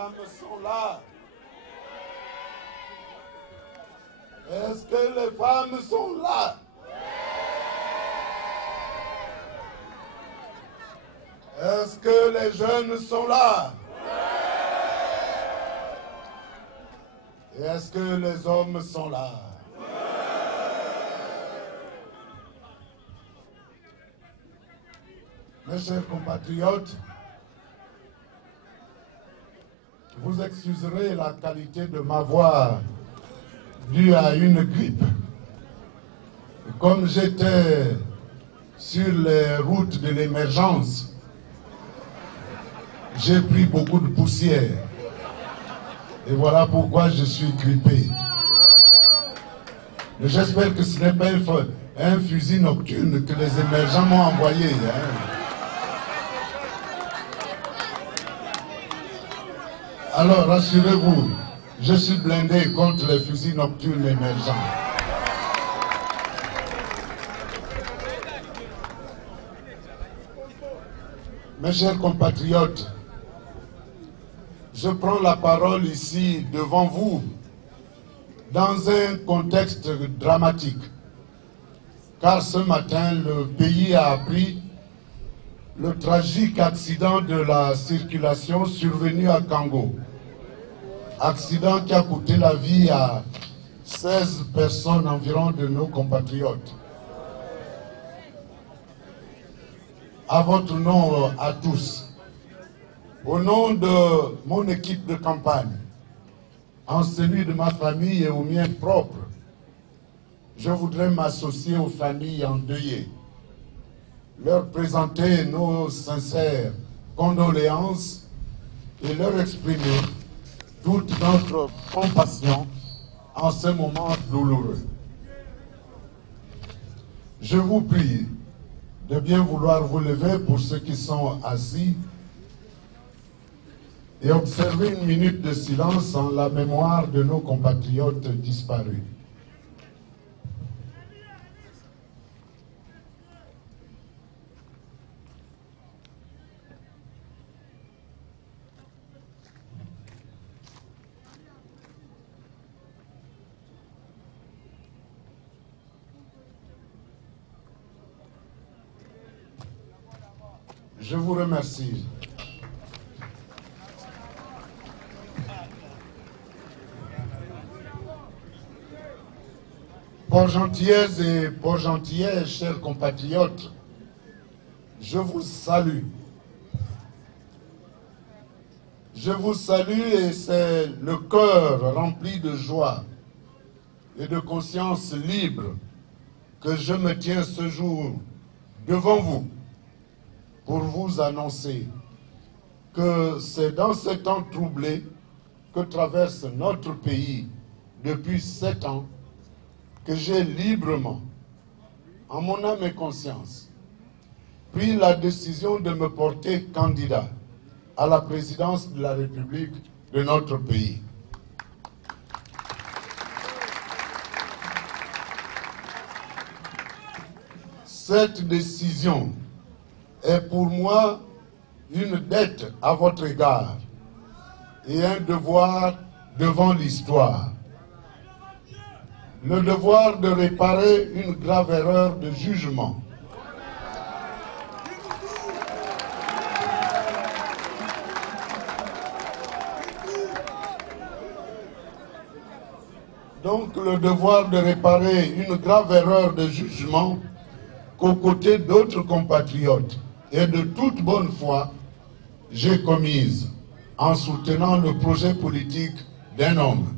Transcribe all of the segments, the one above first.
femmes sont là? Est-ce que les femmes sont là? Est-ce que les jeunes sont là? Et est-ce que les hommes sont là? Mes chers compatriotes, vous excuserez la qualité de ma voix due à une grippe. Comme j'étais sur les routes de l'émergence, j'ai pris beaucoup de poussière. Et voilà pourquoi je suis grippé. Mais j'espère que ce n'est pas un fusil nocturne que les émergents m'ont envoyé. Alors, rassurez-vous, je suis blindé contre les fusils nocturnes émergents. Mes chers compatriotes, je prends la parole ici devant vous dans un contexte dramatique, car ce matin, le pays a appris le tragique accident de la circulation survenu à Kango. Accident qui a coûté la vie à 16 personnes environ de nos compatriotes. À votre nom à tous, au nom de mon équipe de campagne, en celui de ma famille et au mien propre, je voudrais m'associer aux familles endeuillées, leur présenter nos sincères condoléances et leur exprimer toute notre compassion en ce moment douloureux. Je vous prie de bien vouloir vous lever pour ceux qui sont assis et observer une minute de silence en la mémoire de nos compatriotes disparus. Je vous remercie. Pour gentillesse et pour gentillesse, chers compatriotes, je vous salue. Je vous salue et c'est le cœur rempli de joie et de conscience libre que je me tiens ce jour devant vous pour vous annoncer que c'est dans ce temps troublé que traverse notre pays depuis 7 ans que j'ai librement, en mon âme et conscience, pris la décision de me porter candidat à la présidence de la République de notre pays. Cette décision est pour moi une dette à votre égard et un devoir devant l'histoire. Le devoir de réparer une grave erreur de jugement. Donc le devoir de réparer une grave erreur de jugement qu'aux côtés d'autres compatriotes et de toute bonne foi, j'ai commise en soutenant le projet politique d'un homme.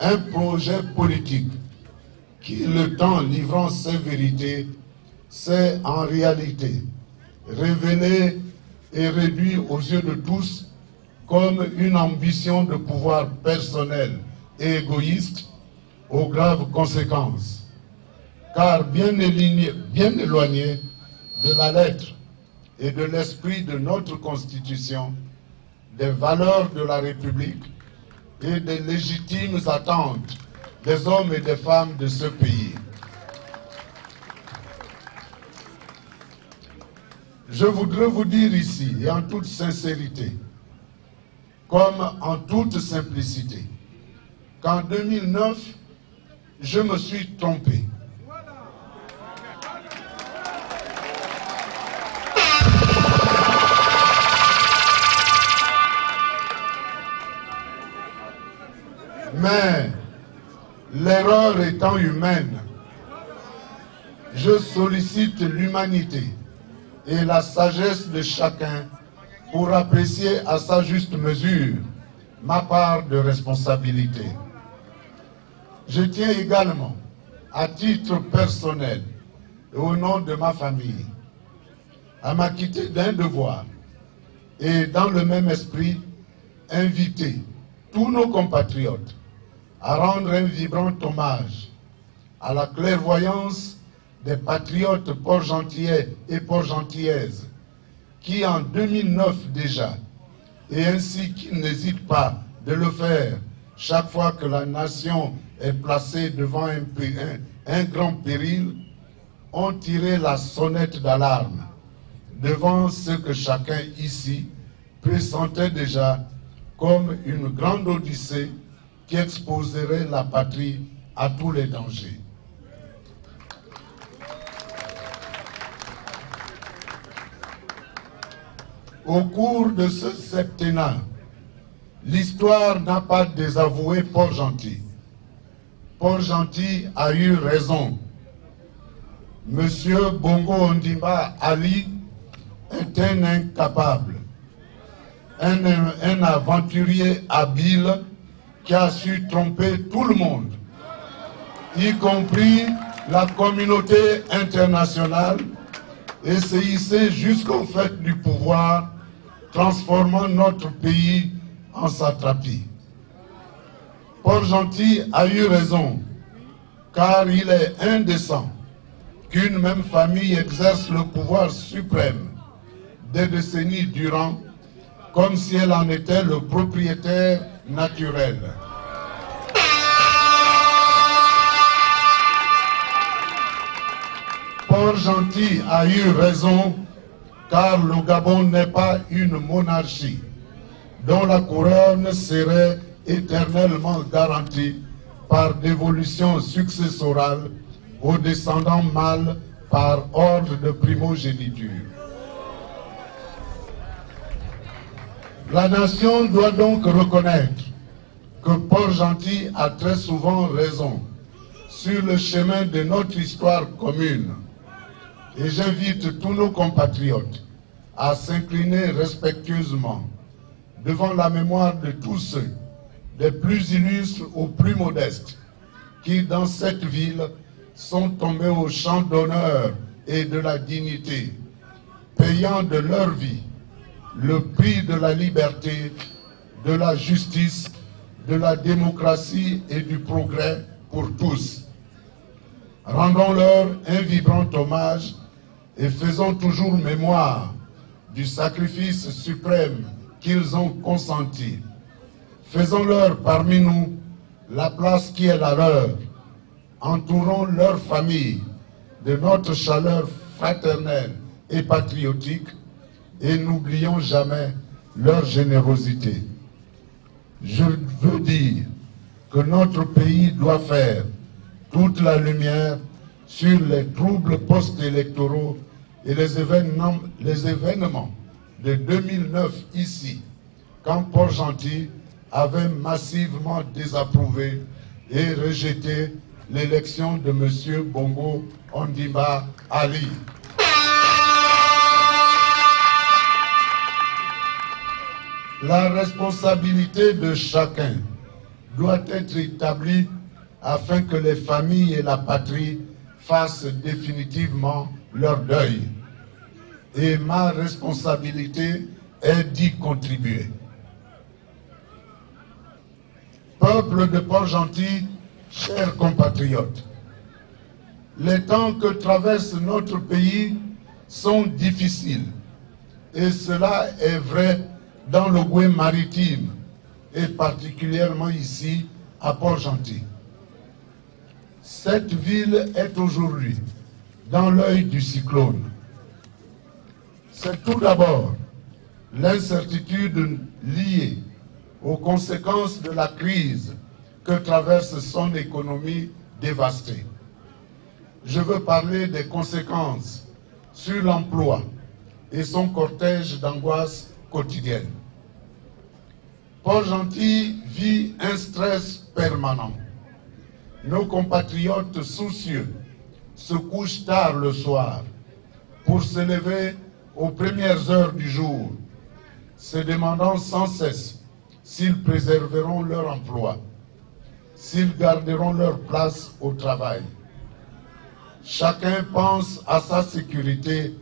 Un projet politique qui, le temps livrant ses vérités, s'est en réalité révélé et réduit aux yeux de tous comme une ambition de pouvoir personnel et égoïste aux graves conséquences. Car bien éloigné de la lettre et de l'esprit de notre Constitution, des valeurs de la République et des légitimes attentes des hommes et des femmes de ce pays. Je voudrais vous dire ici, et en toute sincérité, comme en toute simplicité qu'en 2009, je me suis trompé. Mais l'erreur étant humaine, je sollicite l'humanité et la sagesse de chacun pour apprécier à sa juste mesure ma part de responsabilité. Je tiens également, à titre personnel et au nom de ma famille, à m'acquitter d'un devoir et dans le même esprit, inviter tous nos compatriotes à rendre un vibrant hommage à la clairvoyance des patriotes port-gentillais et port-gentillaises qui, en 2009 déjà, et ainsi qu'ils n'hésitent pas de le faire chaque fois que la nation est placée devant un grand péril, ont tiré la sonnette d'alarme devant ce que chacun ici pressentait déjà comme une grande odyssée qui exposerait la patrie à tous les dangers. Au cours de ce septennat, l'histoire n'a pas désavoué Port-Gentil. Port-Gentil a eu raison. Monsieur Bongo Ondimba Ali est un incapable, un aventurier habile qui a su tromper tout le monde, y compris la communauté internationale, et se hisser jusqu'au fait du pouvoir, transformant notre pays en satrapie. Port-Gentil a eu raison, car il est indécent qu'une même famille exerce le pouvoir suprême des décennies durant, comme si elle en était le propriétaire naturel. Port-Gentil a eu raison, car le Gabon n'est pas une monarchie dont la couronne serait éternellement garantie par dévolution successorale aux descendants mâles par ordre de primogéniture. La nation doit donc reconnaître que Port-Gentil a très souvent raison sur le chemin de notre histoire commune. Et j'invite tous nos compatriotes à s'incliner respectueusement devant la mémoire de tous ceux, des plus illustres aux plus modestes, qui dans cette ville sont tombés au champ d'honneur et de la dignité, payant de leur vie le prix de la liberté, de la justice, de la démocratie et du progrès pour tous. Rendons-leur un vibrant hommage et faisons toujours mémoire du sacrifice suprême qu'ils ont consenti. Faisons-leur parmi nous la place qui est la leur. Entourons leur famille de notre chaleur fraternelle et patriotique et n'oublions jamais leur générosité. Je veux dire que notre pays doit faire toute la lumière sur les troubles post-électoraux et les événements de 2009 ici, quand Port-Gentil avait massivement désapprouvé et rejeté l'élection de M. Bongo Ondimba Ali. La responsabilité de chacun doit être établie afin que les familles et la patrie fassent définitivement leur deuil. Et ma responsabilité est d'y contribuer. Peuple de Port-Gentil, chers compatriotes, les temps que traverse notre pays sont difficiles. Et cela est vrai dans le Goué maritime et particulièrement ici à Port-Gentil. Cette ville est aujourd'hui dans l'œil du cyclone. C'est tout d'abord l'incertitude liée aux conséquences de la crise que traverse son économie dévastée. Je veux parler des conséquences sur l'emploi et son cortège d'angoisses quotidiennes. Port-Gentil vit un stress permanent. Nos compatriotes soucieux se couchent tard le soir pour se lever aux premières heures du jour, se demandant sans cesse s'ils préserveront leur emploi, s'ils garderont leur place au travail. Chacun pense à sa sécurité,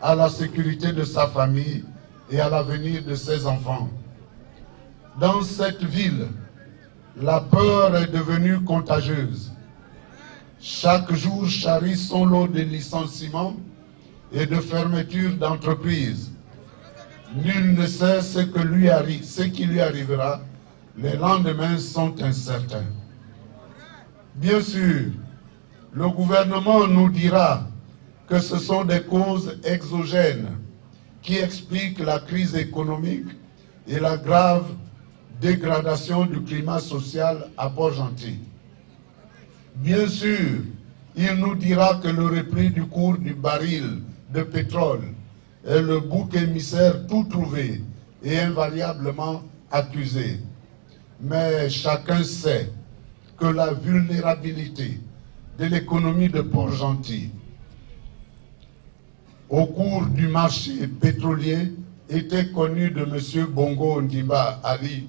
à la sécurité de sa famille et à l'avenir de ses enfants. Dans cette ville, la peur est devenue contagieuse. Chaque jour charrie son lot de licenciements et de fermetures d'entreprises. Nul ne sait ce qui lui arrivera. Les lendemains sont incertains. Bien sûr, le gouvernement nous dira que ce sont des causes exogènes qui expliquent la crise économique et la grave dégradation du climat social à Port-Gentil. Bien sûr, il nous dira que le repli du cours du baril de pétrole est le bouc émissaire tout trouvé et invariablement accusé. Mais chacun sait que la vulnérabilité de l'économie de Port-Gentil au cours du marché pétrolier était connue de M. Bongo Ondimba Ali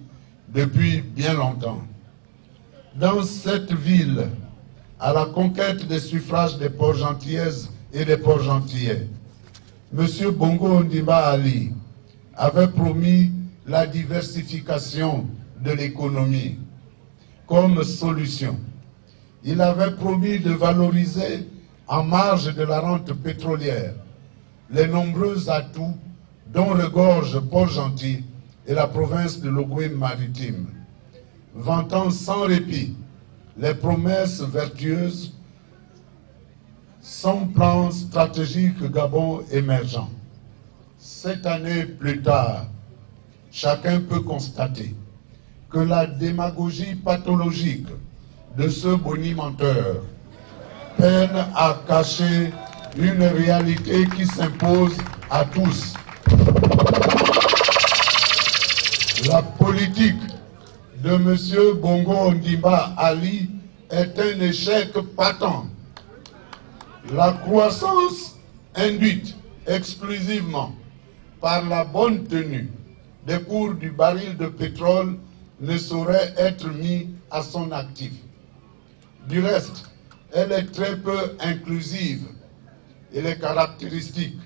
depuis bien longtemps. Dans cette ville, à la conquête des suffrages des Port-Gentillaises et des Port-Gentillais, M. Bongo Ondimba Ali avait promis la diversification de l'économie comme solution. Il avait promis de valoriser en marge de la rente pétrolière les nombreux atouts dont regorge Port-Gentil et la province de l'Ogooué-Maritime, vantant sans répit les promesses vertueuses, son plan stratégique Gabon émergent. 7 années plus tard, chacun peut constater que la démagogie pathologique de ce bonimenteur peine à cacher une réalité qui s'impose à tous. La politique de M. Bongo Ondimba Ali est un échec patent. La croissance induite exclusivement par la bonne tenue des cours du baril de pétrole ne saurait être mise à son actif. Du reste, elle est très peu inclusive et les caractéristiques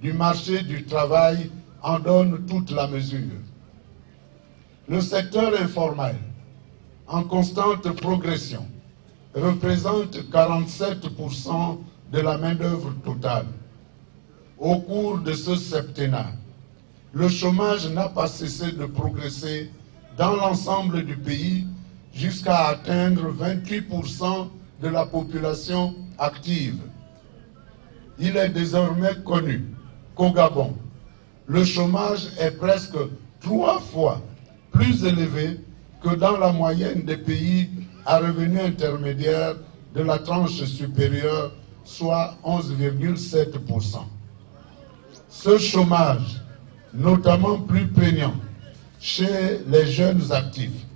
du marché du travail en donnent toute la mesure. Le secteur informel, en constante progression, représente 47% de la main-d'œuvre totale. Au cours de ce septennat, le chômage n'a pas cessé de progresser dans l'ensemble du pays jusqu'à atteindre 28% de la population active. Il est désormais connu qu'au Gabon, le chômage est presque 3 fois plus élevé que dans la moyenne des pays à revenus intermédiaires de la tranche supérieure, soit 11,7%. Ce chômage, notamment plus prégnant chez les jeunes actifs,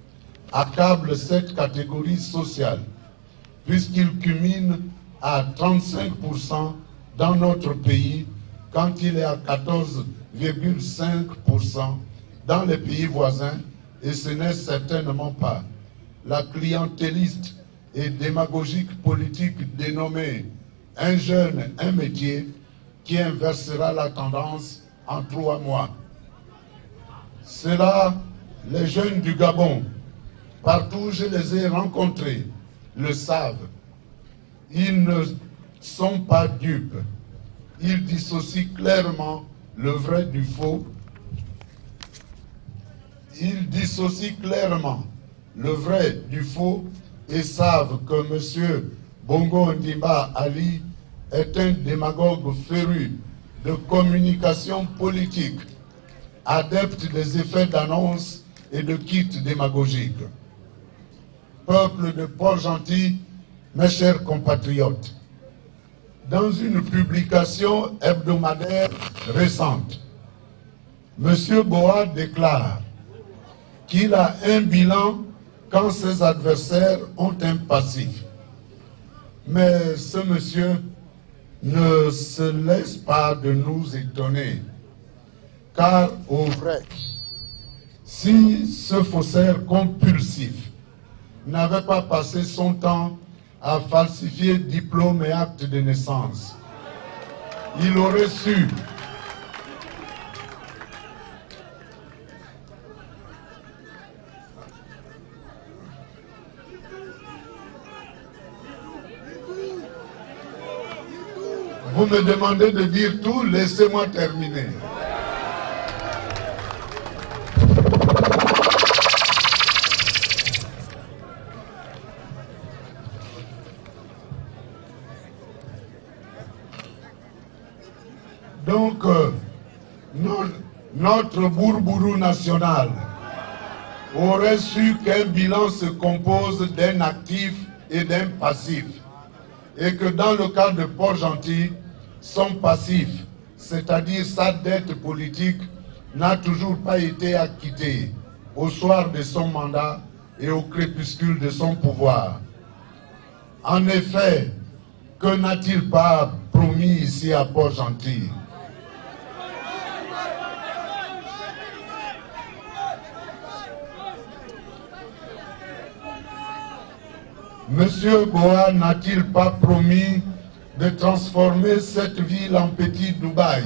accable cette catégorie sociale, puisqu'il culmine à 35% dans notre pays, quand il est à 14,5% dans les pays voisins, et ce n'est certainement pas la clientéliste et démagogique politique dénommée « un jeune, un métier » qui inversera la tendance en 3 mois. Cela, les jeunes du Gabon, partout où je les ai rencontrés, le savent. Ils ne sont pas dupes. Ils dissocient clairement le vrai du faux. Ils dissocient clairement le vrai du faux et savent que M. Bongo Ondimba Ali est un démagogue féru de communication politique, adepte des effets d'annonce et de kits démagogiques. Peuple de Port-Gentil, mes chers compatriotes, dans une publication hebdomadaire récente, M. Boa déclare qu'il a un bilan quand ses adversaires ont un passif. Mais ce monsieur ne se laisse pas de nous étonner, car au vrai, si ce faussaire compulsif n'avait pas passé son temps à falsifier diplômes et actes de naissance, il aurait su Vous me demandez de dire tout, laissez-moi terminer. Donc, notre Bourbourou national aurait su qu'un bilan se compose d'un actif et d'un passif, et que dans le cas de Port-Gentil, son passif, c'est-à-dire sa dette politique, n'a toujours pas été acquittée au soir de son mandat et au crépuscule de son pouvoir. En effet, que n'a-t-il pas promis ici à Port-Gentil? Monsieur Boa n'a-t-il pas promis de transformer cette ville en petit Dubaï?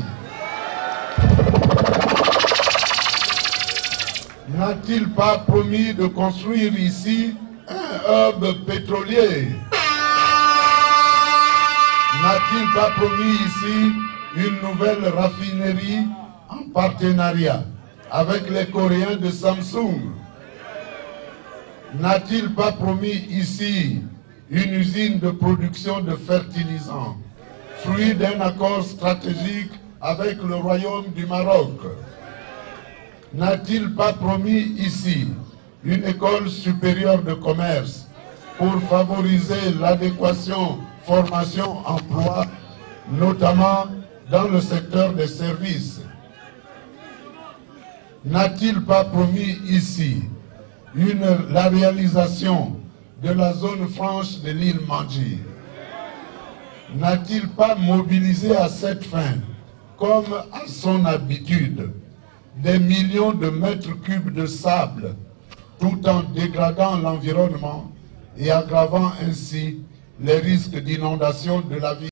N'a-t-il pas promis de construire ici un hub pétrolier? N'a-t-il pas promis ici une nouvelle raffinerie en partenariat avec les Coréens de Samsung? N'a-t-il pas promis ici une usine de production de fertilisants, fruit d'un accord stratégique avec le Royaume du Maroc? N'a-t-il pas promis ici une école supérieure de commerce pour favoriser l'adéquation formation-emploi, notamment dans le secteur des services? N'a-t-il pas promis ici la réalisation de la zone franche de l'île Mandji? N'a-t-il pas mobilisé à cette fin, comme à son habitude, des millions de mètres cubes de sable, tout en dégradant l'environnement et aggravant ainsi les risques d'inondation de la ville?